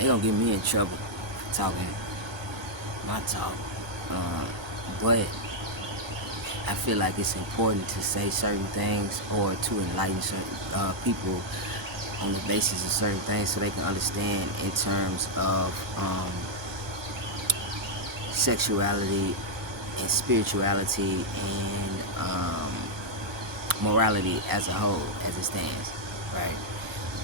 they gonna get me in trouble for talking my talk. But I feel like it's important to say certain things or to enlighten certain people on the basis of certain things so they can understand in terms of sexuality and spirituality and morality as a whole, as it stands, right?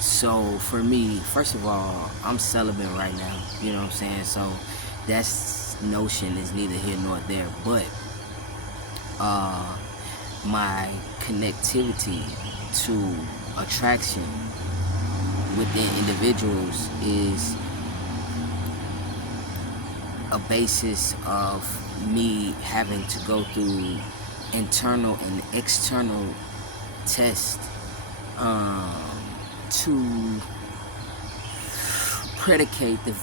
So for me, first of all, I'm celibate right now, you know what I'm saying? So that notion is neither here nor there, but my connectivity to attraction within individuals is a basis of me having to go through internal and external tests to predicate the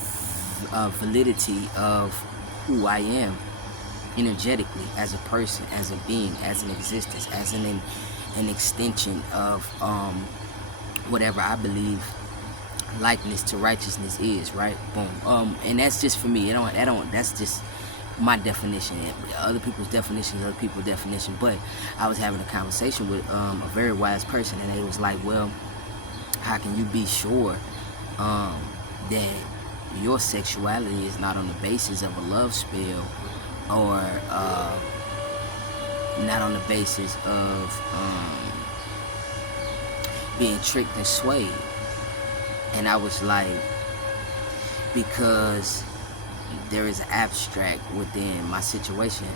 validity of who I am energetically as a person, as a being, as an existence, as an extension of whatever I believe likeness to righteousness is, right? Boom. And that's just for me. That's just my definition. Other people's definitions, other people's definition. But I was having a conversation with a very wise person, and they was like, well, how can you be sure that your sexuality is not on the basis of a love spell or not on the basis of being tricked and swayed? And I was like, because there is abstract within my situation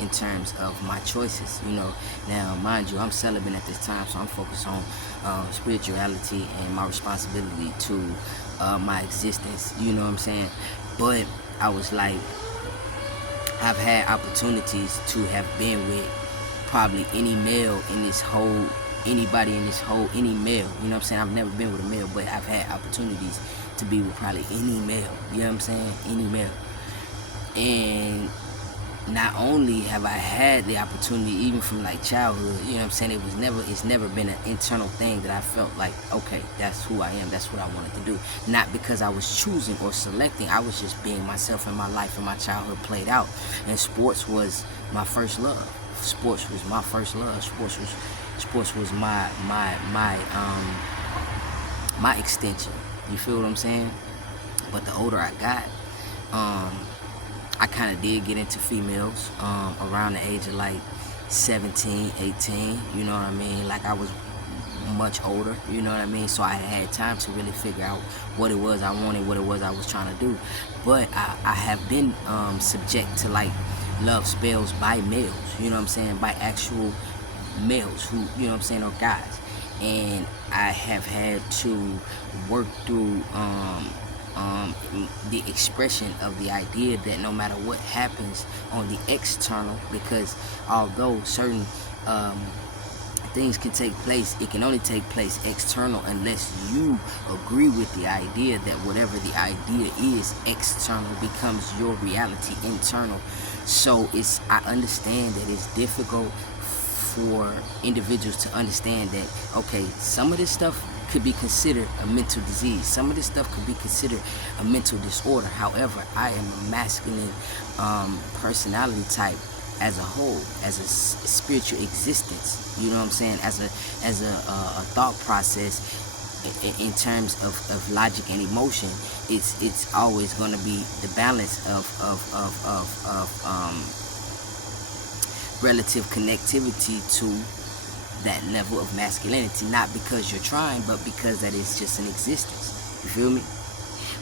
in terms of my choices, you know. Now, mind you, I'm celibate at this time, so I'm focused on spirituality and my responsibility to my existence, you know what I'm saying? But I was like, I've had opportunities to have been with probably any male in this whole, anybody in this whole, any male, you know what I'm saying? I've never been with a male, but I've had opportunities to be with probably any male, you know what I'm saying? Any male. And not only have I had the opportunity, even from like childhood, you know what I'm saying? It's never been an internal thing that I felt like, okay, that's who I am, that's what I wanted to do. Not because I was choosing or selecting, I was just being myself, and my life and my childhood played out. And sports was my first love. Sports was my first love. Sports was my extension. You feel what I'm saying? But the older I got, I kind of did get into females around the age of like 17, 18, you know what I mean? Like I was much older, you know what I mean? So I had time to really figure out what it was I wanted, what it was I was trying to do. But I have been subject to like love spells by males, you know what I'm saying? By actual males who, you know what I'm saying, or guys. And I have had to work through the expression of the idea that no matter what happens on the external, because although certain things can take place, it can only take place external unless you agree with the idea that whatever the idea is external becomes your reality internal. So I understand that it's difficult for individuals to understand that, okay, some of this stuff could be considered a mental disease. Some of this stuff could be considered a mental disorder. However, I am a masculine personality type as a whole, as a spiritual existence. You know what I'm saying? As a thought process in terms of logic and emotion. It's always going to be the balance of relative connectivity to that level of masculinity, not because you're trying, but because that is just an existence. You feel me?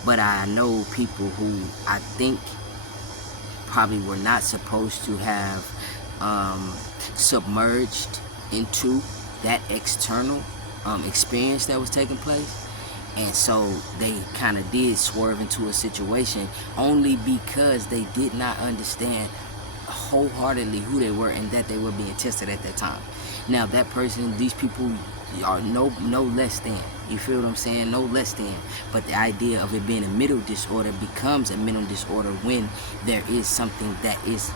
But I know people who I think probably were not supposed to have submerged into that external experience that was taking place, and so they kind of did swerve into a situation only because they did not understand wholeheartedly who they were and that they were being tested at that time. Now that person, these people are no less than, you feel what I'm saying, no less than, but the idea of it being a mental disorder becomes a mental disorder when there is something that is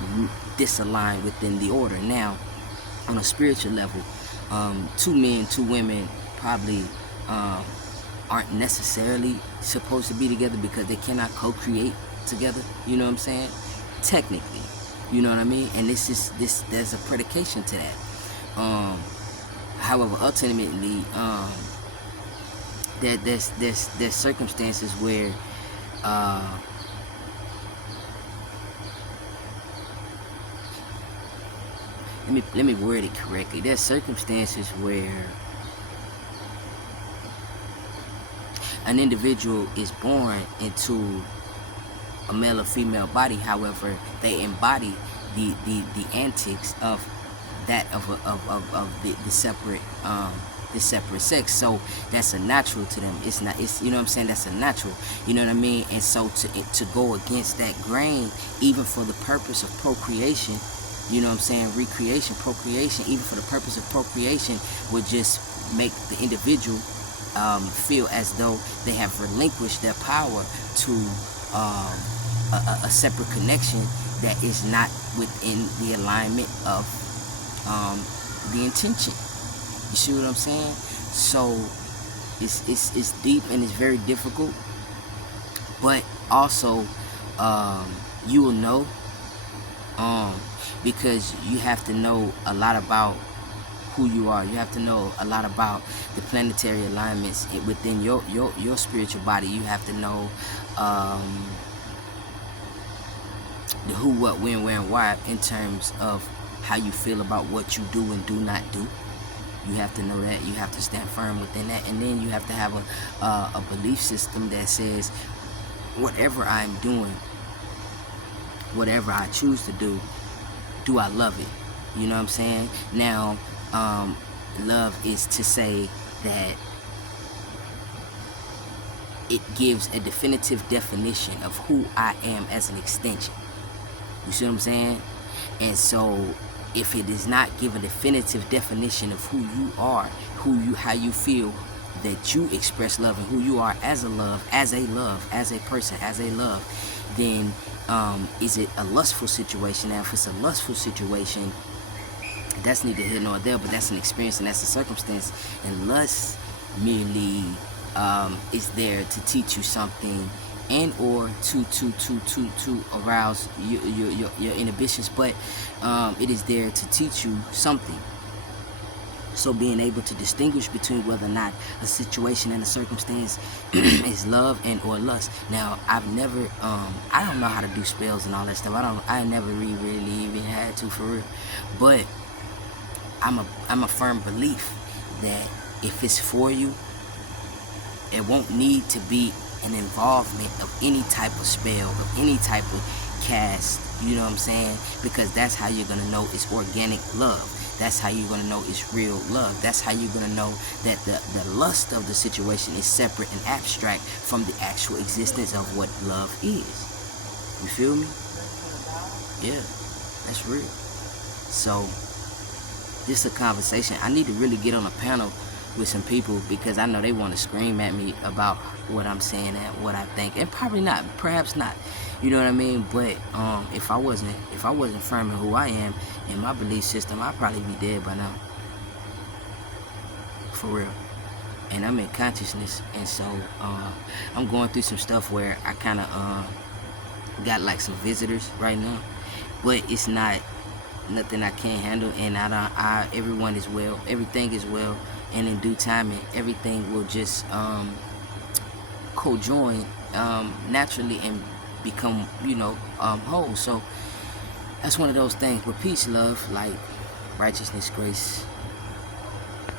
disaligned within the order. Now on a spiritual level, 2 men, 2 women probably aren't necessarily supposed to be together because they cannot co-create together. You know what I'm saying? Technically, you know what I mean. And there's a predication to that. However, ultimately, there's circumstances where let me word it correctly. There's circumstances where an individual is born into a male or female body. However, they embody the antics of that of the separate sex. So that's a natural to them. It's not. It's, you know what I'm saying. That's a natural. You know what I mean. And so to go against that grain, even for the purpose of procreation, you know what I'm saying, recreation, procreation, even for the purpose of procreation, would just make the individual feel as though they have relinquished their power to a separate connection that is not within the alignment of the intention. You see what I'm saying? So it's deep and it's very difficult, but also you will know because you have to know a lot about who you are. You have to know a lot about the planetary alignments within your spiritual body. You have to know the who, what, when, where, and why in terms of how you feel about what you do and do not do. You have to know that. You have to stand firm within that, and then you have to have a belief system that says, whatever I'm doing, whatever I choose to do I love it? You know what I'm saying? Now, love is to say that it gives a definitive definition of who I am as an extension. You see what I'm saying? And so if it does not give a definitive definition of who you are, how you feel, that you express love and who you are as a person, as a love, then is it a lustful situation? Now, if it's a lustful situation, that's neither here nor there, but that's an experience and that's a circumstance. And lust merely is there to teach you something, and or to arouse your inhibitions, but it is there to teach you something. So being able to distinguish between whether or not a situation and a circumstance is love and or lust. Now, I've never I don't know how to do spells and all that stuff. I never really even had to, for real. But I'm a firm belief that if it's for you, it won't need to be an involvement of any type of spell, of any type of cast, you know what I'm saying? Because that's how you're gonna know it's organic love. That's how you're gonna know it's real love. That's how you're gonna know that the lust of the situation is separate and abstract from the actual existence of what love is. You feel me? Yeah, that's real. So this is a conversation. I need to really get on a panel with some people because I know they want to scream at me about what I'm saying and what I think, and probably not, perhaps not, you know what I mean. But if I wasn't firm in who I am in my belief system, I'd probably be dead by now, for real. And I'm in consciousness, and so I'm going through some stuff where I kind of got like some visitors right now, but it's not nothing I can't handle, and everyone is well, everything is well, and in due time, and everything will just co-join naturally and become, whole. So that's one of those things. But peace, love, light, righteousness, grace,